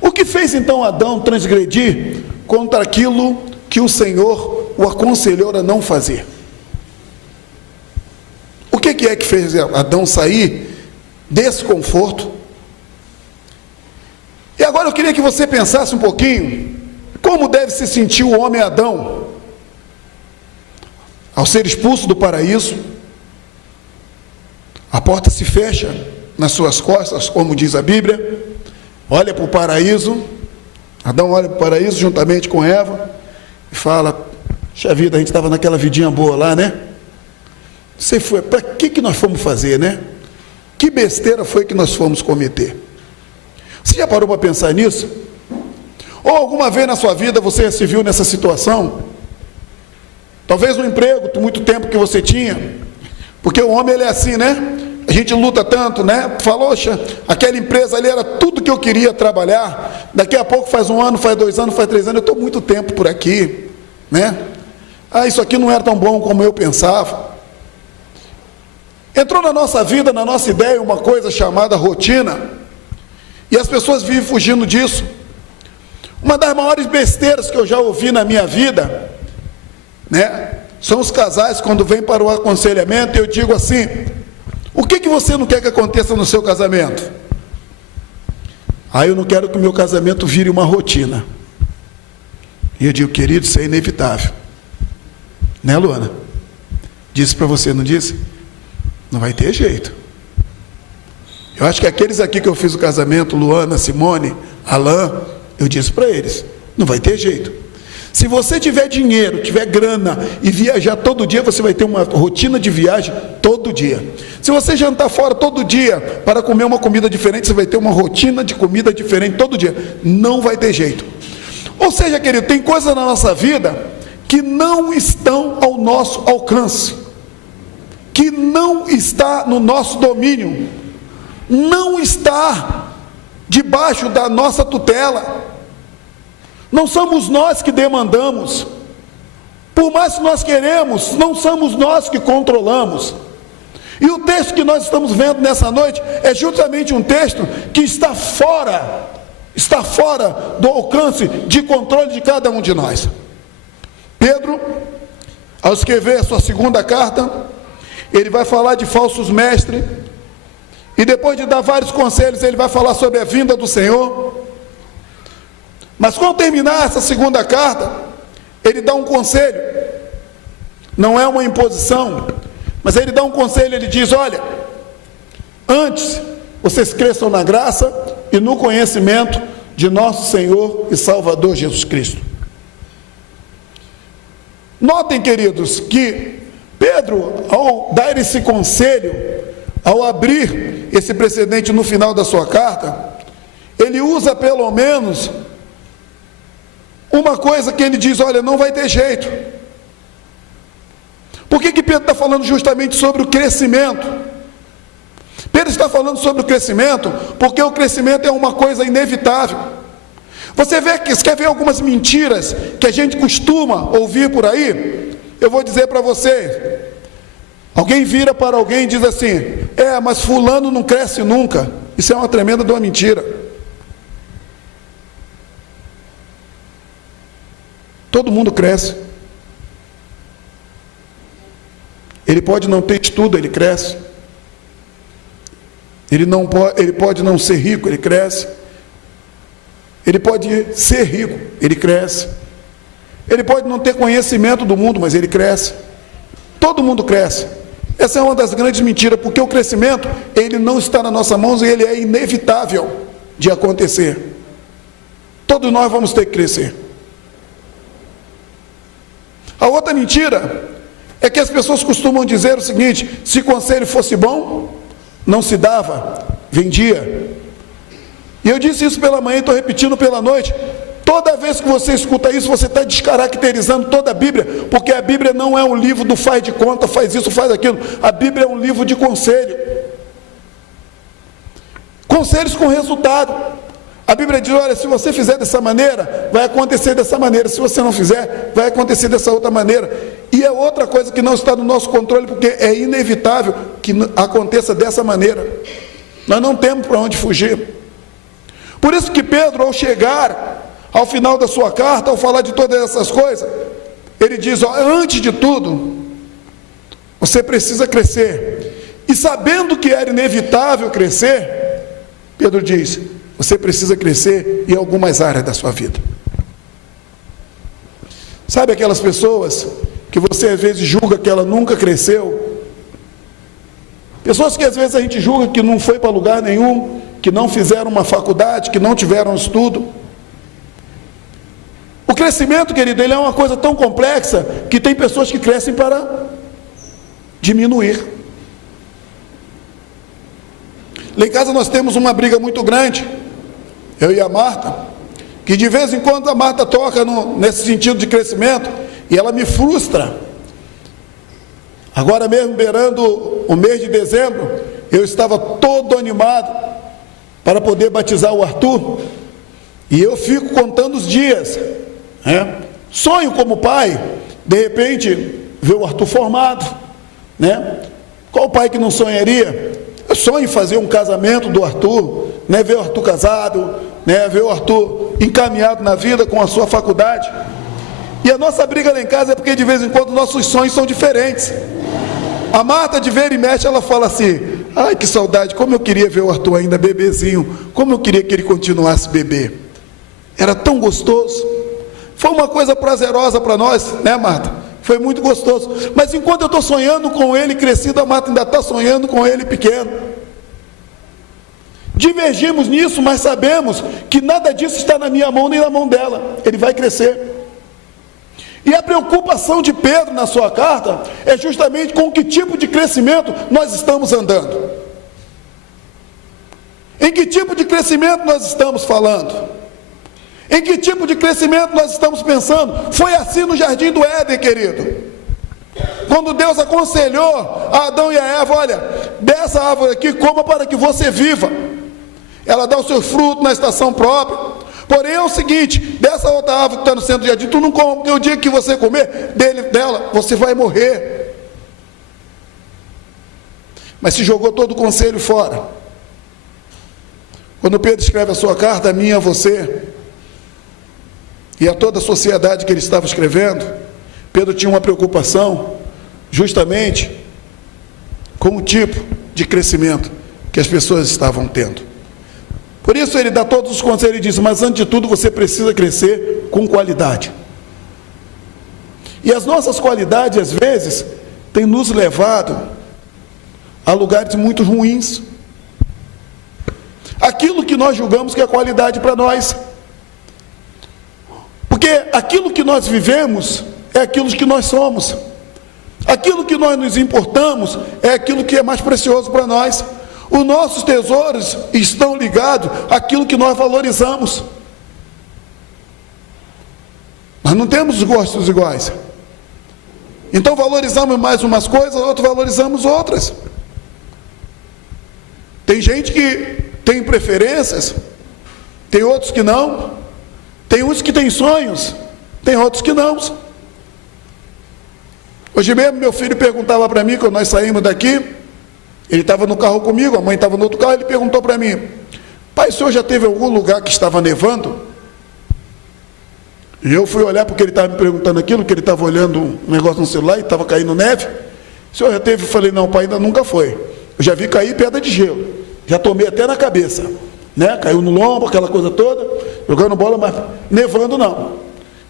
O que fez então Adão transgredir contra aquilo que o Senhor o aconselhou a não fazer? O que é que fez Adão sair desse conforto? E agora eu queria que você pensasse um pouquinho como deve se sentir o homem Adão ao ser expulso do paraíso. A porta se fecha nas suas costas, como diz a Bíblia. Olha para o paraíso, Adão olha para o paraíso juntamente com Eva e fala: puxa vida, a gente estava naquela vidinha boa lá, né? Você foi, para que nós fomos fazer, né? Que besteira foi que nós fomos cometer? Você já parou para pensar nisso? Ou alguma vez na sua vida você se viu nessa situação? Talvez no emprego, muito tempo que você tinha, porque o homem ele é assim, né? A gente luta tanto, né? Falou, aquela empresa ali era tudo que eu queria trabalhar. Daqui a pouco faz 1 ano, faz 2 anos, faz 3 anos, eu estou muito tempo por aqui, né? Ah, isso aqui não era tão bom como eu pensava. Entrou na nossa vida, na nossa ideia, uma coisa chamada rotina, e as pessoas vivem fugindo disso. Uma das maiores besteiras que eu já ouvi na minha vida, né? São os casais quando vêm para o aconselhamento, eu digo assim: o que você não quer que aconteça no seu casamento? Eu não quero que o meu casamento vire uma rotina. E eu digo: querido, isso é inevitável, né, Luana? Disse para você, não disse? Não vai ter jeito. Eu acho que aqueles aqui que eu fiz o casamento, Luana, Simone, Alain, eu disse para eles: não vai ter jeito. Se você tiver dinheiro, tiver grana e viajar todo dia, você vai ter uma rotina de viagem todo dia. Se você jantar fora todo dia para comer uma comida diferente, você vai ter uma rotina de comida diferente todo dia. Não vai ter jeito. Ou seja, querido, tem coisas na nossa vida que não estão ao nosso alcance, que não está no nosso domínio, não está debaixo da nossa tutela. Não somos nós que demandamos, por mais que nós queremos, não somos nós que controlamos. E o texto que nós estamos vendo nessa noite é justamente um texto que está fora do alcance de controle de cada um de nós. Pedro, ao escrever a sua segunda carta, ele vai falar de falsos mestres, e depois de dar vários conselhos, ele vai falar sobre a vinda do Senhor. Mas quando terminar essa segunda carta, ele dá um conselho, não é uma imposição, mas ele dá um conselho, ele diz: olha, antes vocês cresçam na graça e no conhecimento de nosso Senhor e Salvador Jesus Cristo. Notem, queridos, que Pedro, ao dar esse conselho, ao abrir esse precedente no final da sua carta, ele usa pelo menos uma coisa que ele diz: olha, não vai ter jeito. Por que Pedro está falando justamente sobre o crescimento? Pedro está falando sobre o crescimento porque o crescimento é uma coisa inevitável. Você quer ver algumas mentiras que a gente costuma ouvir por aí? Eu vou dizer para você. Alguém vira para alguém e diz assim: mas fulano não cresce nunca. Isso é uma tremenda de uma mentira. Todo mundo cresce. Ele pode não ter estudo, ele cresce. Ele pode não ser rico, ele cresce. Ele pode ser rico, ele cresce. Ele pode não ter conhecimento do mundo, mas ele cresce. Todo mundo cresce. Essa é uma das grandes mentiras, porque o crescimento, ele não está nas nossas mãos e ele é inevitável de acontecer. Todos nós vamos ter que crescer. A outra mentira é que as pessoas costumam dizer o seguinte: se conselho fosse bom, não se dava, vendia. E eu disse isso pela manhã e estou repetindo pela noite. Toda vez que você escuta isso, você está descaracterizando toda a Bíblia, porque a Bíblia não é um livro do faz de conta, faz isso, faz aquilo. A Bíblia é um livro de conselho. Conselhos com resultado. A Bíblia diz: olha, se você fizer dessa maneira, vai acontecer dessa maneira. Se você não fizer, vai acontecer dessa outra maneira. E é outra coisa que não está no nosso controle, porque é inevitável que aconteça dessa maneira. Nós não temos para onde fugir. Por isso que Pedro, ao chegar ao final da sua carta, ao falar de todas essas coisas, ele diz, ó, antes de tudo, você precisa crescer. E sabendo que era inevitável crescer, Pedro diz, você precisa crescer em algumas áreas da sua vida. Sabe aquelas pessoas que você às vezes julga que ela nunca cresceu? Pessoas que às vezes a gente julga que não foi para lugar nenhum, que não fizeram uma faculdade, que não tiveram estudo. O crescimento, querido, ele é uma coisa tão complexa que tem pessoas que crescem para diminuir. Lá em casa nós temos uma briga muito grande, eu e a Marta, que de vez em quando a Marta toca nesse sentido de crescimento, e ela me frustra. Agora mesmo, beirando o mês de dezembro, eu estava todo animado para poder batizar o Arthur, e eu fico contando os dias, né? Sonho como pai, de repente, ver o Arthur formado, né? Qual pai que não sonharia? Eu sonho em fazer um casamento do Arthur, né? Ver o Arthur casado, né? Ver o Arthur encaminhado na vida com a sua faculdade. E a nossa briga lá em casa é porque de vez em quando nossos sonhos são diferentes. A Marta, de ver e mexe, ela fala assim, ai que saudade, como eu queria ver o Arthur ainda bebezinho, como eu queria que ele continuasse bebê. Era tão gostoso. Foi uma coisa prazerosa para nós, né, Marta? Foi muito gostoso. Mas enquanto eu estou sonhando com ele crescido, a Marta ainda está sonhando com ele pequeno. Divergimos nisso, mas sabemos que nada disso está na minha mão nem na mão dela. Ele vai crescer. E a preocupação de Pedro na sua carta é justamente com que tipo de crescimento nós estamos andando. Em que tipo de crescimento nós estamos falando? Em que tipo de crescimento nós estamos pensando? Foi assim no Jardim do Éden, querido. Quando Deus aconselhou a Adão e a Eva, olha, dessa árvore aqui coma para que você viva. Ela dá o seu fruto na estação própria. Porém é o seguinte, dessa outra árvore que está no centro do jardim, tu não come, porque o dia que você comer dela, você vai morrer. Mas se jogou todo o conselho fora. Quando Pedro escreve a sua carta, a mim e a você, e a toda a sociedade que ele estava escrevendo, Pedro tinha uma preocupação, justamente, com o tipo de crescimento que as pessoas estavam tendo. Por isso ele dá todos os conselhos e diz, mas antes de tudo você precisa crescer com qualidade. E as nossas qualidades, às vezes, têm nos levado a lugares muito ruins. Aquilo que nós julgamos que é qualidade para nós. Porque aquilo que nós vivemos é aquilo que nós somos. Aquilo que nós nos importamos é aquilo que é mais precioso para nós. Os nossos tesouros estão ligados àquilo que nós valorizamos. Nós não temos gostos iguais. Então valorizamos mais umas coisas, outros valorizamos outras. Tem gente que tem preferências, tem outros que não. Tem uns que têm sonhos, tem outros que não. Hoje mesmo meu filho perguntava para mim, quando nós saímos daqui, ele estava no carro comigo, a mãe estava no outro carro, ele perguntou para mim, pai, o senhor já teve algum lugar que estava nevando? E eu fui olhar porque ele estava me perguntando aquilo, que ele estava olhando um negócio no celular e estava caindo neve. O senhor já teve? Eu falei, não, pai, ainda nunca foi. Eu já vi cair pedra de gelo, já tomei até na cabeça, né? Caiu no lombo, aquela coisa toda, jogando bola, mas nevando não.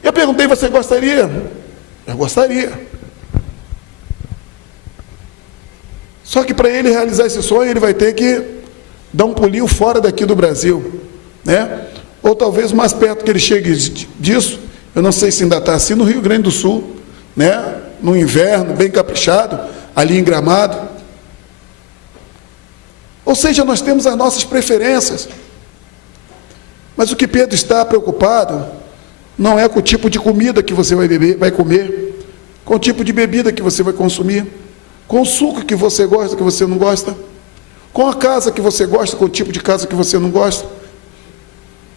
Eu perguntei, você gostaria? Eu gostaria. Só que para ele realizar esse sonho, ele vai ter que dar um pulinho fora daqui do Brasil, né? Ou talvez mais perto que ele chegue disso, eu não sei se ainda está assim, no Rio Grande do Sul, né? No inverno, bem caprichado, ali em Gramado. Ou seja, nós temos as nossas preferências. Mas o que Pedro está preocupado não é com o tipo de comida que você vai comer, com o tipo de bebida que você vai consumir, com o suco que você gosta, que você não gosta, com a casa que você gosta, com o tipo de casa que você não gosta,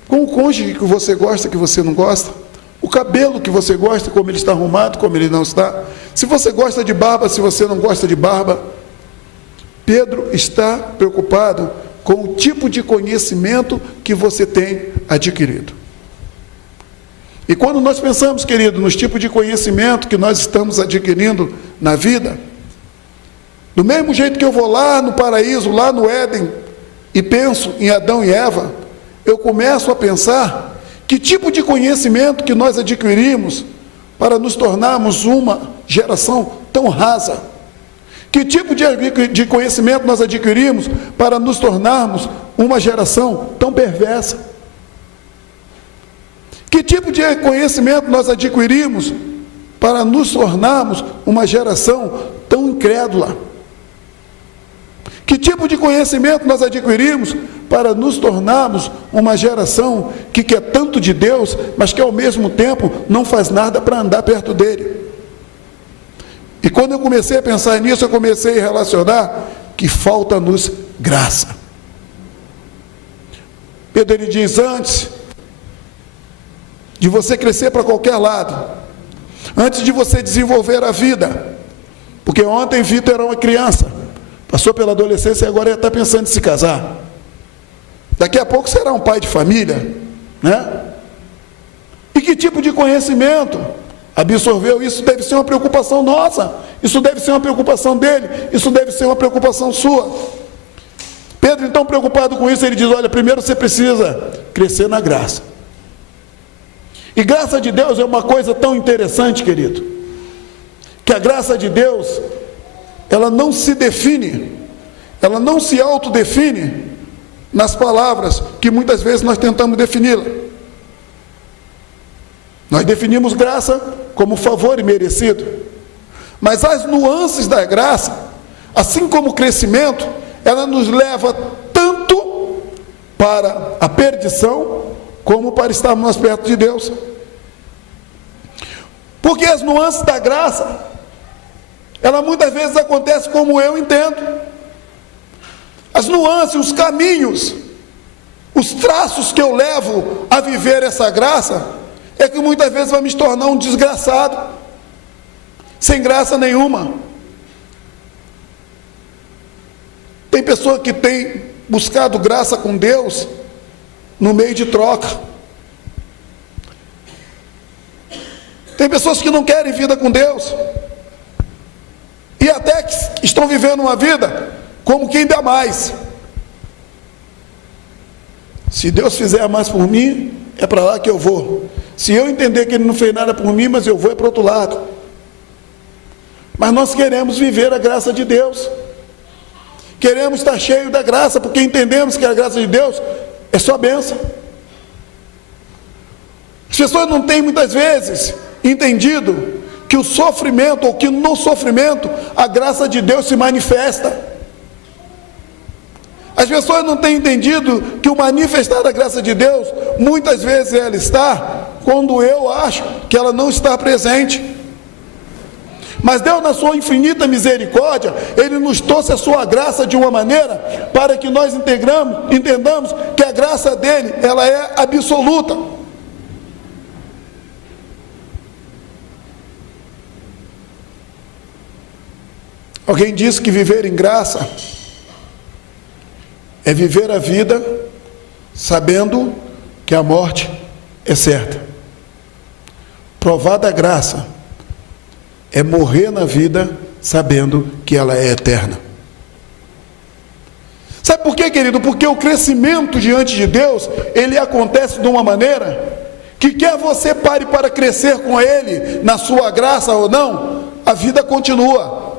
com o cônjuge que você gosta, que você não gosta, o cabelo que você gosta, como ele está arrumado, como ele não está, se você gosta de barba, se você não gosta de barba. Pedro está preocupado com o tipo de conhecimento que você tem adquirido. E quando nós pensamos, querido, nos tipos de conhecimento que nós estamos adquirindo na vida, do mesmo jeito que eu vou lá no paraíso, lá no Éden, e penso em Adão e Eva, eu começo a pensar que tipo de conhecimento que nós adquirimos para nos tornarmos uma geração tão rasa. Que tipo de conhecimento nós adquirimos para nos tornarmos uma geração tão perversa? Que tipo de conhecimento nós adquirimos para nos tornarmos uma geração tão incrédula? Que tipo de conhecimento nós adquirimos para nos tornarmos uma geração que quer tanto de Deus, mas que ao mesmo tempo não faz nada para andar perto dele? E quando eu comecei a pensar nisso, eu comecei a relacionar que falta-nos graça. Pedro, ele diz, antes de você crescer para qualquer lado, antes de você desenvolver a vida, porque ontem Vitor era uma criança, passou pela adolescência e agora ele está pensando em se casar. Daqui a pouco será um pai de família, né? E que tipo de conhecimento absorveu? Isso deve ser uma preocupação nossa, isso deve ser uma preocupação dele, isso deve ser uma preocupação sua. Pedro, então, preocupado com isso, ele diz, olha, primeiro você precisa crescer na graça. E graça de Deus é uma coisa tão interessante, querido, que a graça de Deus, ela não se define, ela não se autodefine nas palavras que muitas vezes nós tentamos defini-la. Nós definimos graça como favor imerecido, mas as nuances da graça, assim como o crescimento, ela nos leva tanto para a perdição, como para estarmos mais perto de Deus. Porque as nuances da graça, ela muitas vezes acontece como eu entendo. As nuances, os caminhos, os traços que eu levo a viver essa graça, é que muitas vezes vai me tornar um desgraçado, sem graça nenhuma. Tem pessoa que tem buscado graça com Deus no meio de troca. Tem pessoas que não querem vida com Deus, e até que estão vivendo uma vida como quem dá mais. Se Deus fizer mais por mim, é para lá que eu vou. Se eu entender que Ele não fez nada por mim, mas eu vou é para o outro lado. Mas nós queremos viver a graça de Deus, queremos estar cheio da graça, porque entendemos que a graça de Deus é só bênção. As pessoas não têm muitas vezes entendido que o sofrimento, ou que no sofrimento, a graça de Deus se manifesta. As pessoas não têm entendido que o manifestar da graça de Deus, muitas vezes ela está quando eu acho que ela não está presente. Mas Deus, na sua infinita misericórdia, Ele nos trouxe a sua graça de uma maneira para que nós entendamos que a graça dele, ela é absoluta. Alguém disse que viver em graça é viver a vida sabendo que a morte é certa. Provar da graça é morrer na vida sabendo que ela é eterna. Sabe por quê, querido? Porque o crescimento diante de Deus, ele acontece de uma maneira que quer você pare para crescer com Ele, na sua graça ou não, a vida continua.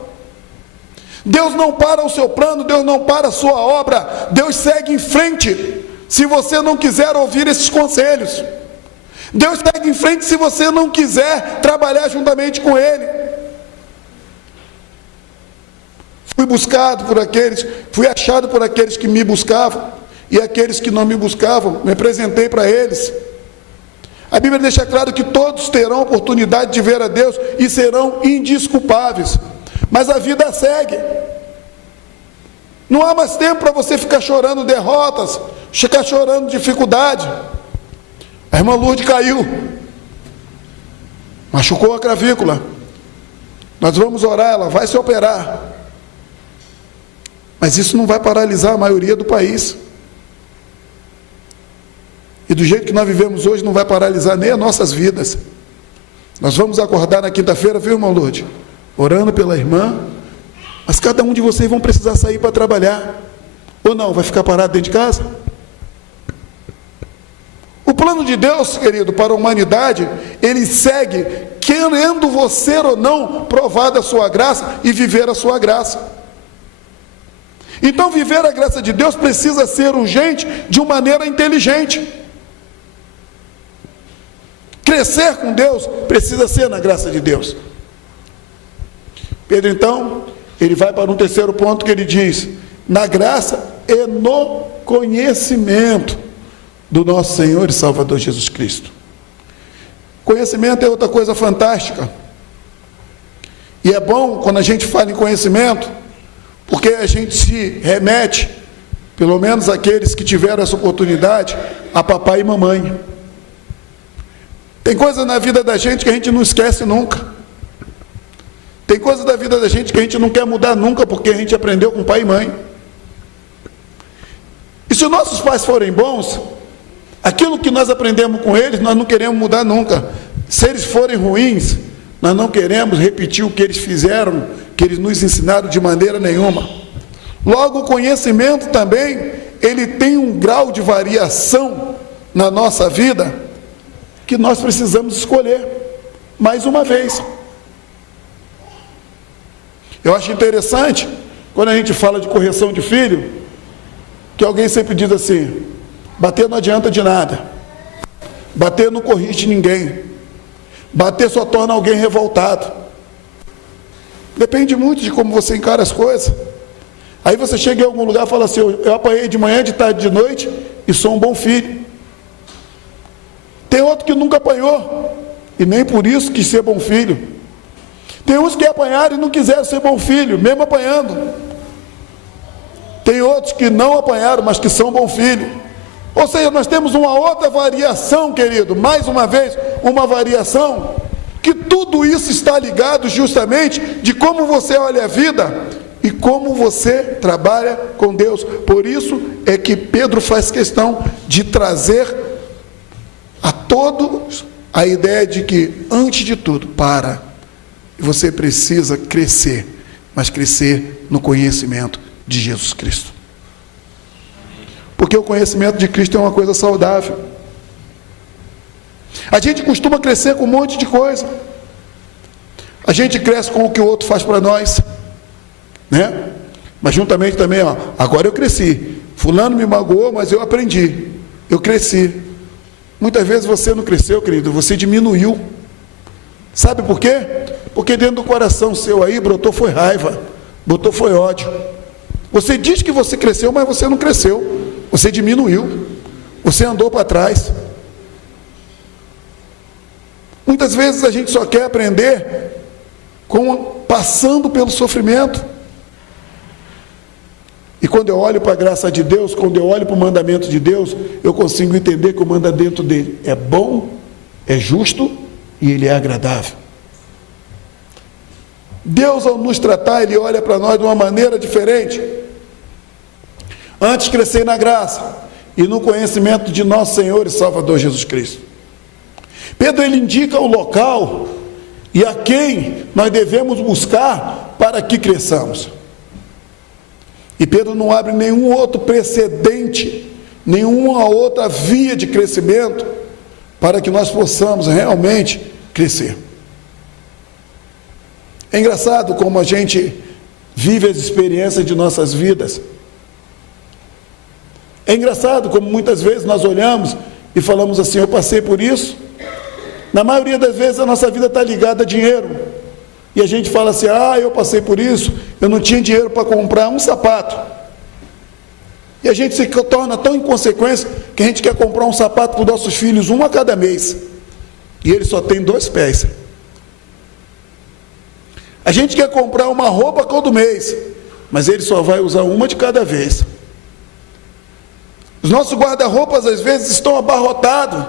Deus não para o seu plano, Deus não para a sua obra, Deus segue em frente, se você não quiser ouvir esses conselhos. Deus segue em frente se você não quiser trabalhar juntamente com Ele. Fui buscado por aqueles, fui achado por aqueles que me buscavam, e aqueles que não me buscavam, me apresentei para eles. A Bíblia deixa claro que todos terão a oportunidade de ver a Deus e serão indesculpáveis, mas a vida segue. Não há mais tempo para você ficar chorando derrotas, ficar chorando dificuldade. A irmã Lourdes caiu, machucou a clavícula. Nós vamos orar, ela vai se operar. Mas isso não vai paralisar a maioria do país. E do jeito que nós vivemos hoje, não vai paralisar nem as nossas vidas. Nós vamos acordar na quinta-feira, viu, irmão Lourdes? Orando pela irmã. Mas cada um de vocês vão precisar sair para trabalhar. Ou não, vai ficar parado dentro de casa? O plano de Deus, querido, para a humanidade, ele segue querendo você ou não provar da sua graça e viver a sua graça. Então viver a graça de Deus precisa ser urgente de uma maneira inteligente. Crescer com Deus precisa ser na graça de Deus. Pedro então, ele vai para um terceiro ponto que ele diz: na graça e no conhecimento do nosso Senhor e Salvador Jesus Cristo. Conhecimento é outra coisa fantástica. E é bom quando a gente fala em conhecimento, porque a gente se remete, pelo menos aqueles que tiveram essa oportunidade, a papai e mamãe. Tem coisa na vida da gente que a gente não esquece nunca. Tem coisa da vida da gente que a gente não quer mudar nunca, porque a gente aprendeu com pai e mãe. E se nossos pais forem bons, aquilo que nós aprendemos com eles, nós não queremos mudar nunca. Se eles forem ruins, nós não queremos repetir o que eles fizeram, que eles nos ensinaram de maneira nenhuma. Logo, o conhecimento também, ele tem um grau de variação na nossa vida, que nós precisamos escolher, mais uma vez. Eu acho interessante, quando a gente fala de correção de filho, que alguém sempre diz assim: bater não adianta de nada, bater não corrige ninguém, bater só torna alguém revoltado. Depende muito de como você encara as coisas. Aí você chega em algum lugar e fala assim: eu apanhei de manhã, de tarde, de noite e sou um bom filho. Tem outro que nunca apanhou e nem por isso quis ser bom filho. Tem uns que apanharam e não quiseram ser bom filho, mesmo apanhando. Tem outros que não apanharam, mas que são bom filho. Ou seja, nós temos uma outra variação, querido, mais uma vez, uma variação, que tudo isso está ligado justamente de como você olha a vida e como você trabalha com Deus. Por isso é que Pedro faz questão de trazer a todos a ideia de que, antes de tudo, você precisa crescer, mas crescer no conhecimento de Jesus Cristo. Porque o conhecimento de Cristo é uma coisa saudável. A gente costuma crescer com um monte de coisa. A gente cresce com o que o outro faz para nós, né? Mas juntamente também, agora eu cresci. Fulano me magoou, mas eu aprendi. Eu cresci. Muitas vezes você não cresceu, querido, você diminuiu. Sabe por quê? Porque dentro do coração seu aí brotou foi raiva, brotou foi ódio. Você diz que você cresceu, mas você não cresceu. Você diminuiu. Você andou para trás. Muitas vezes a gente só quer aprender passando pelo sofrimento. E quando eu olho para a graça de Deus, quando eu olho para o mandamento de Deus, eu consigo entender que o mandamento dele é bom, é justo e ele é agradável. Deus, ao nos tratar, ele olha para nós de uma maneira diferente. Antes crescer na graça e no conhecimento de nosso Senhor e Salvador Jesus Cristo. Pedro, ele indica o local e a quem nós devemos buscar para que cresçamos. E Pedro não abre nenhum outro precedente, nenhuma outra via de crescimento para que nós possamos realmente crescer. É engraçado como a gente vive as experiências de nossas vidas. É engraçado como muitas vezes nós olhamos e falamos assim: eu passei por isso. Na maioria das vezes a nossa vida está ligada a dinheiro. E a gente fala assim: eu passei por isso, eu não tinha dinheiro para comprar um sapato. E a gente se torna tão inconsequente que a gente quer comprar um sapato para os nossos filhos, um a cada mês. E ele só tem 2 pés. A gente quer comprar uma roupa todo mês, mas ele só vai usar uma de cada vez. Os nossos guarda-roupas às vezes estão abarrotados,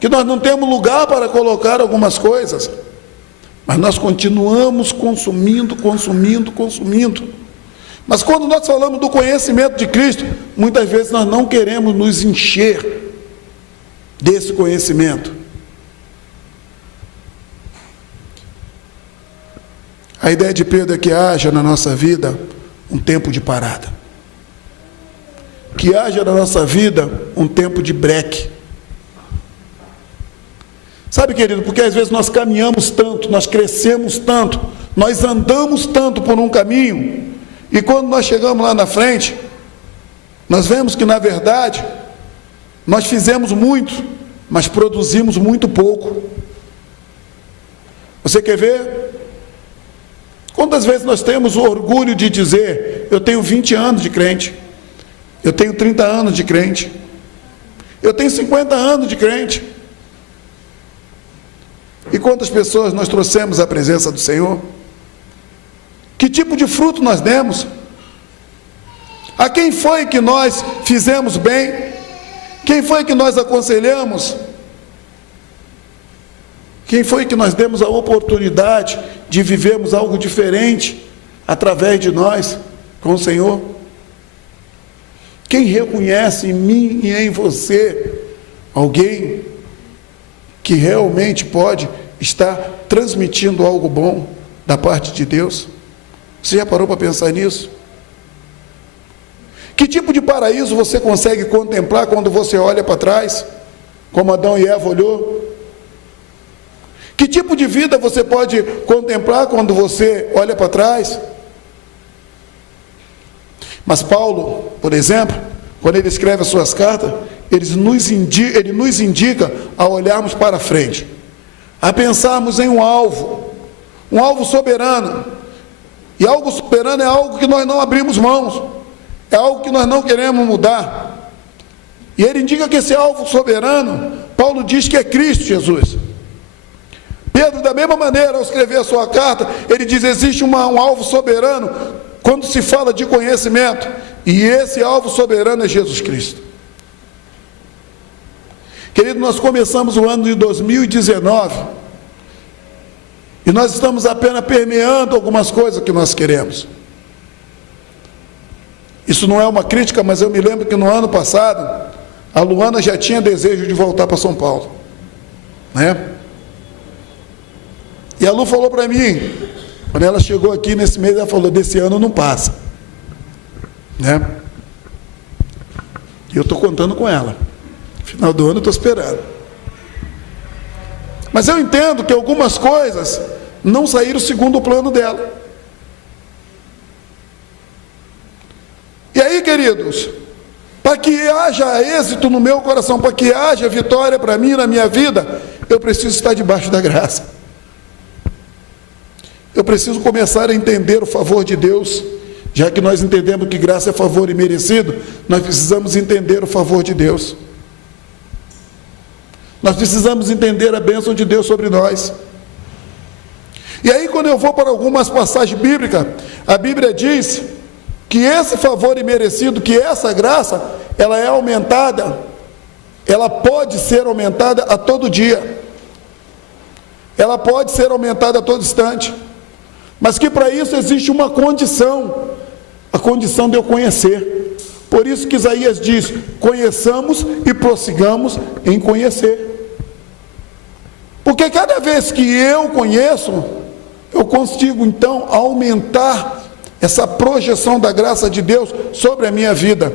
que nós não temos lugar para colocar algumas coisas. Mas nós continuamos consumindo. Mas quando nós falamos do conhecimento de Cristo, muitas vezes nós não queremos nos encher desse conhecimento. A ideia de Pedro é que haja na nossa vida um tempo de parada. Que haja na nossa vida um tempo de breque. Sabe, querido, porque às vezes nós caminhamos tanto, nós crescemos tanto, nós andamos tanto por um caminho, e quando nós chegamos lá na frente, nós vemos que na verdade, nós fizemos muito, mas produzimos muito pouco. Você quer ver? Quantas vezes nós temos o orgulho de dizer, eu tenho 20 anos de crente, eu tenho 30 anos de crente, eu tenho 50 anos de crente. E quantas pessoas nós trouxemos à presença do Senhor? Que tipo de fruto nós demos? A quem foi que nós fizemos bem? Quem foi que nós aconselhamos? Quem foi que nós demos a oportunidade de vivermos algo diferente através de nós com o Senhor? Quem reconhece em mim e em você alguém que realmente pode estar transmitindo algo bom da parte de Deus? Você já parou para pensar nisso? Que tipo de paraíso você consegue contemplar quando você olha para trás, como Adão e Eva olhou? Que tipo de vida você pode contemplar quando você olha para trás? Mas Paulo, por exemplo, quando ele escreve as suas cartas, ele nos indica a olharmos para frente, a pensarmos em um alvo soberano. E algo soberano é algo que nós não abrimos mãos, é algo que nós não queremos mudar. E ele indica que esse alvo soberano, Paulo diz que é Cristo Jesus. Pedro, da mesma maneira, ao escrever a sua carta, ele diz, existe um alvo soberano quando se fala de conhecimento, e esse alvo soberano é Jesus Cristo. Querido, nós começamos o ano de 2019, e nós estamos apenas permeando algumas coisas que nós queremos. Isso não é uma crítica, mas eu me lembro que no ano passado, a Luana já tinha desejo de voltar para São Paulo, né? E a Lu falou para mim, quando ela chegou aqui nesse mês, ela falou, desse ano não passa, né? E eu estou contando com ela, final do ano eu estou esperando. Mas eu entendo que algumas coisas não saíram segundo o plano dela. E aí, queridos, para que haja êxito no meu coração, para que haja vitória para mim na minha vida, eu preciso estar debaixo da graça. Eu preciso começar a entender o favor de Deus. Já que nós entendemos que graça é favor imerecido, nós precisamos entender o favor de Deus. Nós precisamos entender a bênção de Deus sobre nós. E aí, quando eu vou para algumas passagens bíblicas, a Bíblia diz que esse favor imerecido, que essa graça, ela é aumentada, ela pode ser aumentada a todo dia, ela pode ser aumentada a todo instante, mas que para isso existe uma condição, a condição de eu conhecer. Por isso que Isaías diz, conheçamos e prossigamos em conhecer. Porque cada vez que eu conheço, eu consigo então aumentar essa projeção da graça de Deus sobre a minha vida.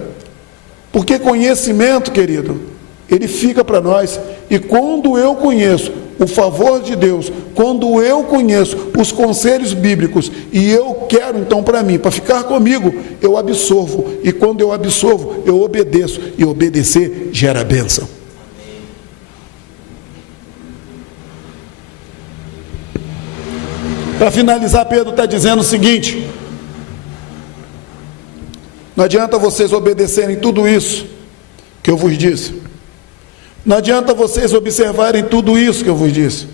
Porque conhecimento, querido, ele fica para nós. E quando eu conheço o favor de Deus, quando eu conheço os conselhos bíblicos, e eu quero então para mim, para ficar comigo, eu absorvo. E quando eu absorvo, eu obedeço. E obedecer gera bênção. Para finalizar, Pedro está dizendo o seguinte: não adianta vocês obedecerem tudo isso que eu vos disse, não adianta vocês observarem tudo isso que eu vos disse,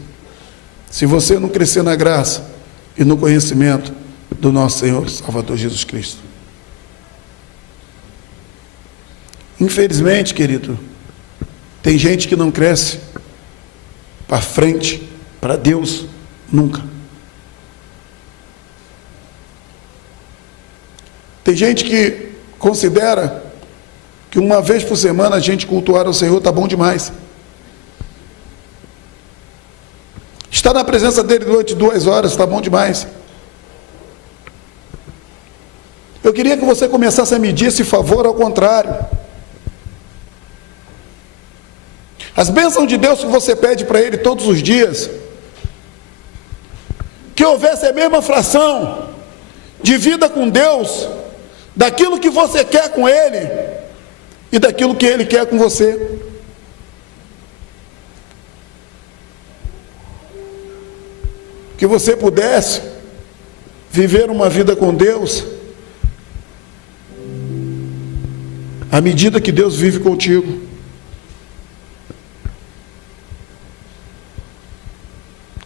se você não crescer na graça e no conhecimento do nosso Senhor Salvador Jesus Cristo. Infelizmente, querido, tem gente que não cresce para frente, para Deus, nunca. Tem gente que considera que uma vez por semana a gente cultuar o Senhor está bom demais. Estar na presença dele durante 2 horas está bom demais. Eu queria que você começasse a medir esse favor ao contrário. As bênçãos de Deus que você pede para Ele todos os dias, que houvesse a mesma fração de vida com Deus, daquilo que você quer com Ele e daquilo que Ele quer com você. Que você pudesse viver uma vida com Deus à medida que Deus vive contigo.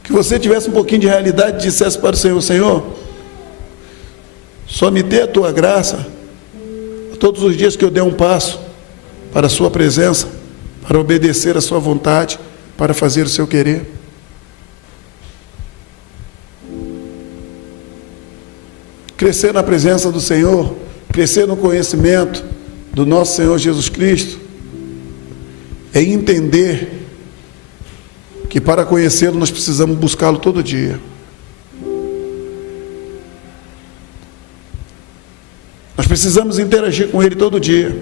Que você tivesse um pouquinho de realidade e dissesse para o Senhor: Senhor, só me dê a tua graça todos os dias que eu der um passo para a sua presença, para obedecer a sua vontade, para fazer o seu querer. Crescer na presença do Senhor, crescer no conhecimento do nosso Senhor Jesus Cristo, é entender que para conhecê-lo nós precisamos buscá-lo todo dia. Nós precisamos interagir com Ele todo dia.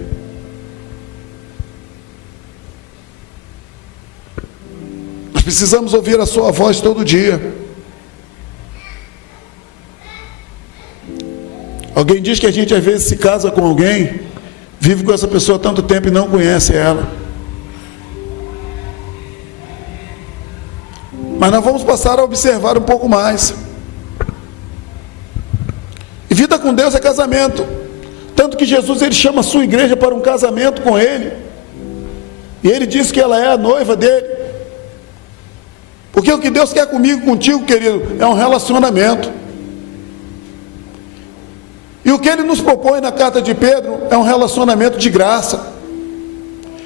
Nós precisamos ouvir a sua voz todo dia. Alguém diz que a gente às vezes se casa com alguém, vive com essa pessoa há tanto tempo e não conhece ela. Mas nós vamos passar a observar um pouco mais. E vida com Deus é casamento. Tanto que Jesus, ele chama a sua igreja para um casamento com Ele. E Ele diz que ela é a noiva dele. Porque o que Deus quer comigo, contigo, querido, é um relacionamento. E o que Ele nos propõe na carta de Pedro é um relacionamento de graça.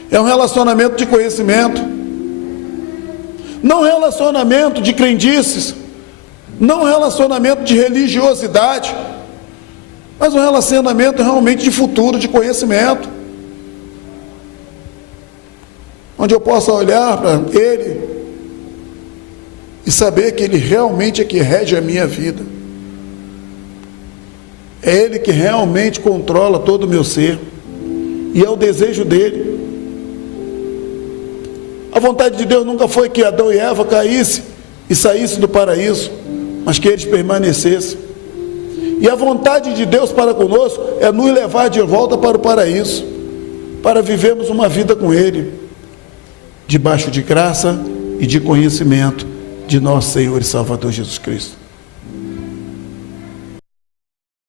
É um relacionamento de conhecimento. Não relacionamento de crendices. Não relacionamento de religiosidade. Mas um relacionamento realmente de futuro, de conhecimento. Onde eu possa olhar para Ele e saber que Ele realmente é que rege a minha vida. É Ele que realmente controla todo o meu ser. E é o desejo dEle. A vontade de Deus nunca foi que Adão e Eva caíssem e saíssem do paraíso, mas que eles permanecessem. E a vontade de Deus para conosco é nos levar de volta para o paraíso, para vivermos uma vida com Ele, debaixo de graça e de conhecimento de nosso Senhor e Salvador Jesus Cristo.